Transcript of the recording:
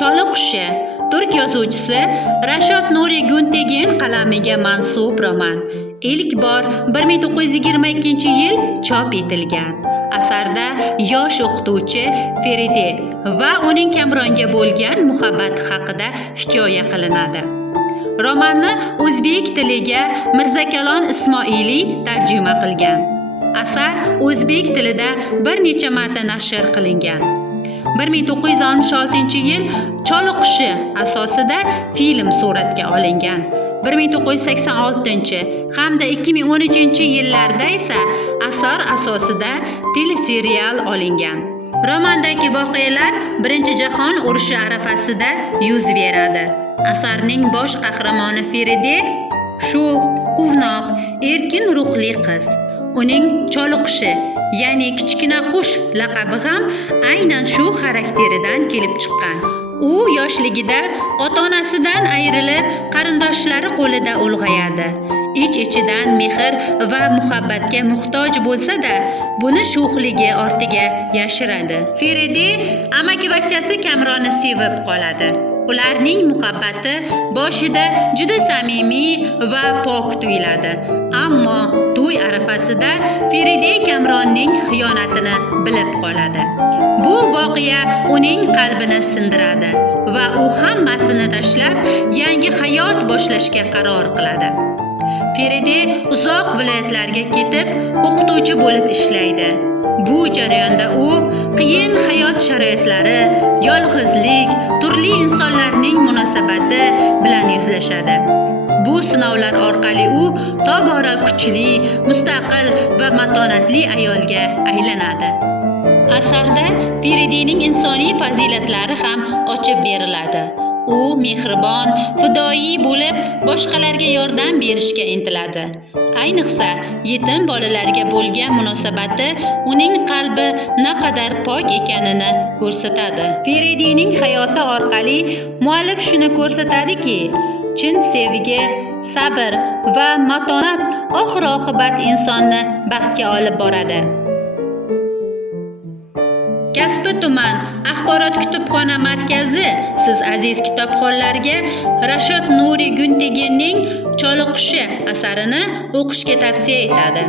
Choli qushi turk yozuvchisi Rashod Nuriy Guntegin qalamiga mansub roman. İlk bor 1922-yil chop etilgan. Asarda yosh o'qituvchi Feride va uning Kamronga bo'lgan muhabbati haqida hikoya qilinadi. Romanni o'zbek tiliga Mirzakalon Ismoiliy tarjima qilgan. Asar o'zbek tilida bir necha marta nashr qilingan. 1966-yil Choli qushi asosida film suratga olingan. 1986 hamda 2013-yillarda esa asar asosida teleserial olingan. Romandagi voqealar Birinchi jahon urushi arafasida yuz beradi. Asarning bosh qahramoni Feride sho'x, quvnoq, erkin ruhli qiz. Uning Choli qushi, ya'ni kichkina qush laqabi ham aynan shu xarakteridan kelib chiqqan. U yoshligida ota-onasidan ayrilib, qarindoshlari qo'lida ulg'ayadi. Ich-ichidan mehr va muhabbatga muhtoj bo'lsa-da, buni sho'xligi ortiga yashiradi. Feride amakivachchasi Kamronni sevib qoladi. Ularning muhabbati boshida juda samimiy va pok tuyuladi. Ammo to'y arafasida Feride Kamronning xiyonatini bilib qoladi. Bu voqea uning qalbini sindiradi va u hammasini tashlab yangi hayot boshlashga qaror qiladi. Feride uzoq viloyatlarga ketib, o'qituvchi bo'lib ishlaydi. Bu jarayonda u qiyin hayot sharoitlari, yolg'izlik, turli insonlarning munosabati bilan yuzlashadi. Bu sinovlar orqali u tobora kuchli, mustaqil va matonatli ayolga aylanadi. Asarda Feridening insoniy fazilatlari ham ochib beriladi. U mehribon, fidoyi bo'lib, boshqalarga yordam berishga intiladi. Ayniqsa, yetim bolalarga bo'lgan munosabati uning qalbi naqadar pok ekanini ko'rsatadi. Feridening hayoti orqali muallif shuni ko'rsatadiki, chin sevgi, sabr va matonat oxir-oqibat insonni baxtga olib boradi. Kasbi tuman axborot kutubxona markazi siz aziz kitobxonlarga Rashod Nuriy Gunteginning Choli qushi asarini o'qishga tavsiya etadi.